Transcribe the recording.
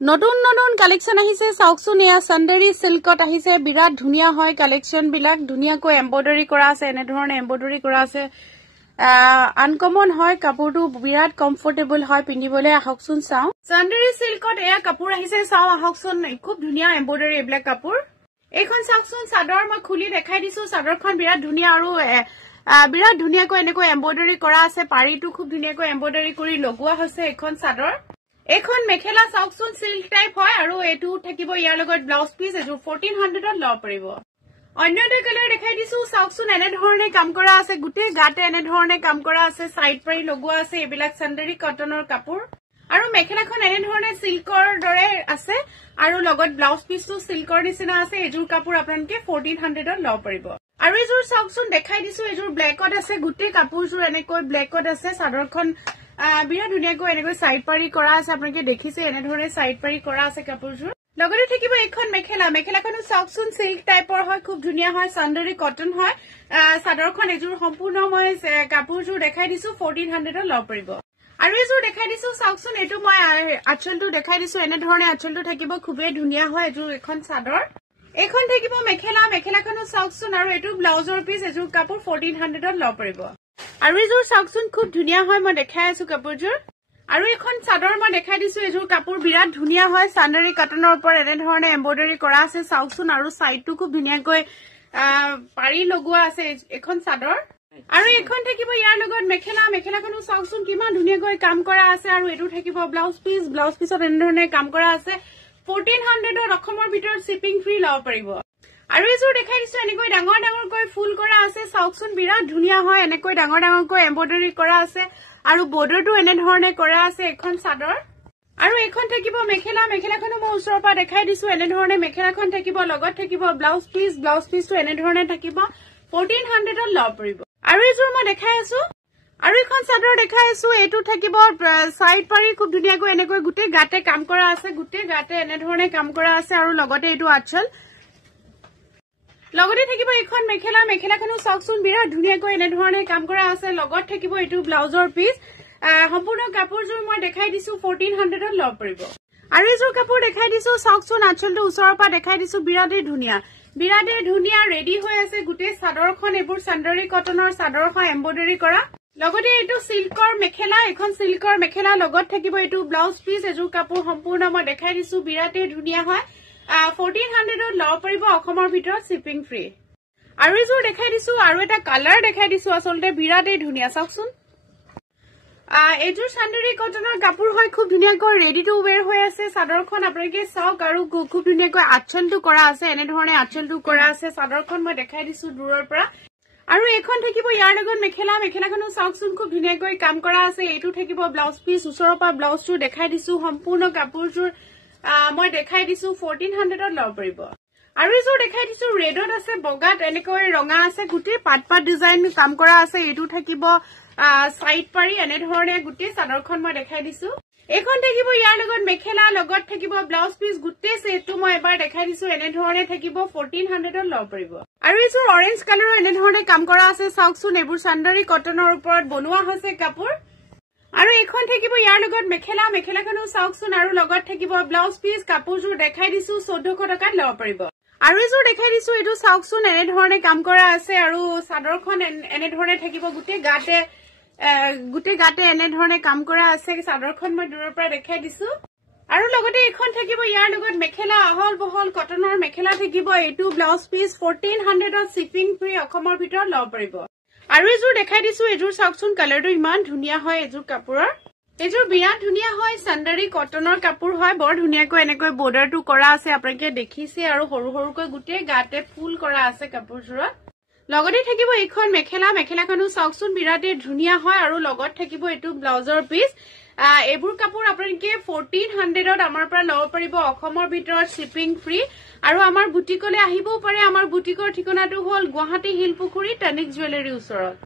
নতুন নতুন কালেকশন আহিছে চাওকচোন এয়া সান্ডাৰী সিল্কত আহিছে বিৰাট ধুনিয়া হয় কালেকশন বিলাক ধুনিয়াকৈ এমব্ৰয়ডাৰী কৰা আছে এনে ধৰণে এমব্ৰয়ডাৰী কৰা আছে আনকমন হয় কাপোৰটো বিৰাট কমফৰ্টেবল হয় পিন্ধিবলৈ আহকচোন চাও সান্ডাৰী সিল্কত এয়া কাপোৰ আহিছে চাও আহকচোন খুব ধুনিয়া এমব্ৰয়ডাৰী এইবিলাক কাপোৰ এইখন চাওকচোন চাদৰ মই খুলি দেখাই দিছো চাদৰখন বিৰাট ধুনিয়া আৰু বিৰাট ধুনিয়াকৈ এনেকৈ এমব্ৰয়ডাৰী কৰা আছে পাৰিটো খুব ধুনিয়াকৈ এমব্ৰয়ডাৰী কৰি লগোৱা হৈছে এখন চাদৰ এখন মেখেলা চাওকচোন সিল্ক টাইপ হয় আৰু এটু থাকিব ইয়াৰ লগত ব্লাউজ পিস এজু 1400 ত লব পাৰিব অন্য এটা কালাৰ দেখাই দিছো চাওকচোন এনে ধৰণে কাম কৰা আছে গুটে গাতে এনে ধৰণে কাম কৰা আছে সাইড পাৰি লগোৱা আছে এবিলাক সান্ডাৰী কটনৰ কাপোৰ আৰু মেখেলাখন এনে ধৰণে সিল্কৰ দৰে আছে আৰু লগত ব্লাউজ পিসটো সিল্কৰ নিচিনা আছে এজুৰ কাপোৰ আপোনালোকে 1400 ত লব পাৰিব আৰু এজুৰ চাওকচোন দেখাই দিছো এজুৰ ব্ল্যাকত আছে গুটে কাপোৰজুৰ এনেকৈ ব্ল্যাকত আছে চাদৰখন বিৰা ধুনিয়াকৈ এনেকৈ সাইড পাৰি কৰা আছে আপোনালোকে দেখিছে এনে ধৰণে সাইড পাৰি কৰা আছে কাপোৰজুৰ লগতে থাকিব এখন মেখেলাখনো চাওকচোন সিল্ক টাইপৰ হয় খুব ধুনিয়া হয় সান্ডাৰী কটন হয় চাদৰখন এজুৰ সম্পূৰ্ণ মই কাপোৰজুৰ দেখাই দিছো 1400 ত লব পাৰিব আৰু এজুৰ দেখাই দিছো চাওকচোন এটু মই আঁচলটো দেখাই দিছো এনে ধৰণে আঁচলটো থাকিব খুবেই ধুনিয়া হয় এজুৰ এখন চাদৰ এখন থাকিব মেখেলাখনো চাওকচোন আৰু এটু ব্লাউজৰ পিস এজুৰ কাপোৰ 1400 ত লব পাৰিব আৰু এজুৰ চাওকচোন খুব ধুনিয়া হয় মই দেখাই আছো কাপোৰজুৰ আৰু এখন চাদৰ মই দেখাই দিছো এজুৰ কাপোৰ বিৰাট ধুনিয়া হয় সান্ডাৰী কটনৰ ওপৰত এনে ধৰণে এমব্ৰয়ডাৰী কৰা আছে চাওকচোন আৰু সাইডটো খুব ধুনিয়াকৈ পাৰি লগোৱা আছে এখন চাদৰ আৰু এখন থাকিব ইয়াৰ লগত মেখেলাখনো চাওকচোন কিমান ধুনিয়াকৈ কাম কৰা আছে আৰু এটু থাকিব ব্লাউজ পিসত এনে ধৰণে কাম কৰা আছে 1400 ত অসমৰ ভিতৰত শিপিং ফ্ৰী লব পাৰিব আৰু এজুৰ দেখাই দিছো এনেকৈ ডাঙৰকৈ ফুল কৰা আছে চাওকচোন বিৰাট ধুনিয়া হয় এনেকৈ ডাঙৰকৈ এমব্ৰয়ডাৰী কৰা আছে আৰু বৰ্ডাৰটো এনে ধৰণে কৰা আছে এখন চাদৰ আৰু এখন থাকিব মেখেলাখনো মই ওচৰৰ পৰা দেখাই দিছো এনে ধৰণে মেখেলাখন থাকিব লগত থাকিব ব্লাউজ পিসটো এনে ধৰণে থাকিব 1400 ত লব পাৰিব আৰু এজুৰ মই দেখাই আছো আৰু এখন চাদৰ দেখাই আছো এটু থাকিব সাইড পাৰি খুব ধুনিয়াকৈ এনেকৈ গুটে গাতে কাম কৰা আছে গুটে গাতে এনে ধৰণে কাম কৰা আছে আৰু লগতে এটু আঁচল লগতে থাকিব এখন মেখেলাখনো চাওকচোন বিৰাট ধুনিয়াকৈ এনে ধৰণে কাম কৰা আছে লগত থাকিব এটু ব্লাউজৰ পিস সম্পূৰ্ণ কাপোৰজুৰ মই দেখাই দিছো 1400 ত লব পাৰিব আৰু এজুৰ কাপোৰ দেখাই দিছো চাওকচোন আঁচলটো ওচৰৰ পৰা দেখাই দিছো বিৰাটে ধুনিয়া ৰেডি হৈ আছে গুটে চাদৰখন এবোৰ সান্ডাৰী কটনৰ চাদৰখন এমব্ৰয়ডাৰী কৰা লগতে এটু সিল্কৰ মেখেলা এখন সিল্কৰ মেখেলা লগত থাকিব এটু ব্লাউজ পিস এজুৰ কাপোৰ সম্পূৰ্ণ মই দেখাই দিছো বিৰাটে ধুনিয়া হয় 1400 ত লব পাৰিব অসমৰ ভিতৰত শিপিং ফ্ৰী আৰু এজুৰ দেখাই দিছো আৰু এটা কালাৰ দেখাই দিছো আসলতে বিৰাটে ধুনিয়া চাওকচোন এজুৰ সান্ডাৰী কটনৰ কাপোৰ হয় খুব ধুনিয়াকৈ ৰেডি টু ওৱেৰ হৈ আছে চাদৰখন আপোনালোকে চাওক আৰু খুব ধুনিয়াকৈ আঁচলটো কৰা আছে এনে ধৰণে আঁচলটো কৰা আছে চাদৰখন মই দেখাই দিছো দূৰৰ পৰা আৰু এখন থাকিব ইয়াৰ লগত মেখেলাখনো চাওকচোন খুব ধুনিয়াকৈ কাম কৰা আছে এটু থাকিব ব্লাউজ পিস ওচৰৰ পৰা ব্লাউজটো দেখাই দিছো সম্পূৰ্ণ কাপোৰজুৰ মই দেখাই দিছো 1400 ত লব পাৰিব আৰু এজুৰ দেখাই দিছো ৰেডত আছে বগাত এনেকৈ ৰঙা আছে গুটে পাট ডিজাইন কাম কৰা আছে এটু থাকিব সাইড পাৰি এনে ধৰণে গুটে চাদৰখন মই দেখাই দিছো এখন থাকিব ইয়াৰ লগত মেখেলা লগত থাকিব ব্লাউজ পিস গুটে সেটটো মই এবাৰ দেখাই দিছো এনে ধৰণে থাকিব 1400 ত লব পাৰিব আৰু এজুৰ অৰেঞ্জ কালাৰৰ এনে ধৰণে কাম কৰা আছে চাওকচোন এবোৰ সান্ডাৰী কটনৰ ওপৰত বনোৱা হৈছে কাপোৰ আৰু এখন থাকিব ইয়াৰ লগত মেখেলাখনো চাওকচোন আৰু লগত থাকিব ব্লাউজ পিস কাপোৰজুৰ দেখাই দিছো 1400 টকাত লব পাৰিব আৰু এজুৰ দেখাই দিছো এটু চাওকচোন এনে ধৰণে কাম কৰা আছে আৰু চাদৰখন এনে ধৰণে থাকিব গুটে গাতে এনে ধৰণে কাম কৰা আছে চাদৰখন মই দূৰৰ পৰা দেখাই দিছো আৰু লগতে এখন থাকিব ইয়াৰ লগত মেখেলা আহল বহল কটনৰ মেখেলা থাকিব এটু ব্লাউজ পিস 1400 ত শিপিং ফ্ৰী অসমৰ ভিতৰত লব পাৰিব আৰু এজুৰ দেখাই দিছো এজুৰ চাওকচোন কালাৰটো ইমান ধুনিয়া হয় এজুৰ কাপোৰৰ এজুৰ বিৰাট ধুনিয়া হয় সান্ডাৰী কটনৰ কাপোৰ হয় বৰ ধুনিয়াকৈ এনেকৈ বৰ্ডাৰটো কৰা আছে আপোনালোকে দেখিছে আৰু সৰুকৈ গুটে গাতে ফুল কৰা আছে কাপোৰজুৰত লগতে থাকিব এখন মেখেলাখনো চাওকচোন বিৰাটে ধুনিয়া হয় আৰু লগত থাকিব এটু ব্লাউজৰ পিস এবোৰ কাপোৰ আপোনালোকে 1400 ত আমাৰ পৰা লব পাৰিব অসমৰ ভিতৰত শিপিং ফ্ৰী আৰু আমাৰ বুটিকলৈ আহিবও পাৰে আমাৰ বুটিকৰ ঠিকনাটো হল গুৱাহাটী হিলপুখুৰী টনিক জুৱেলাৰী ওচৰত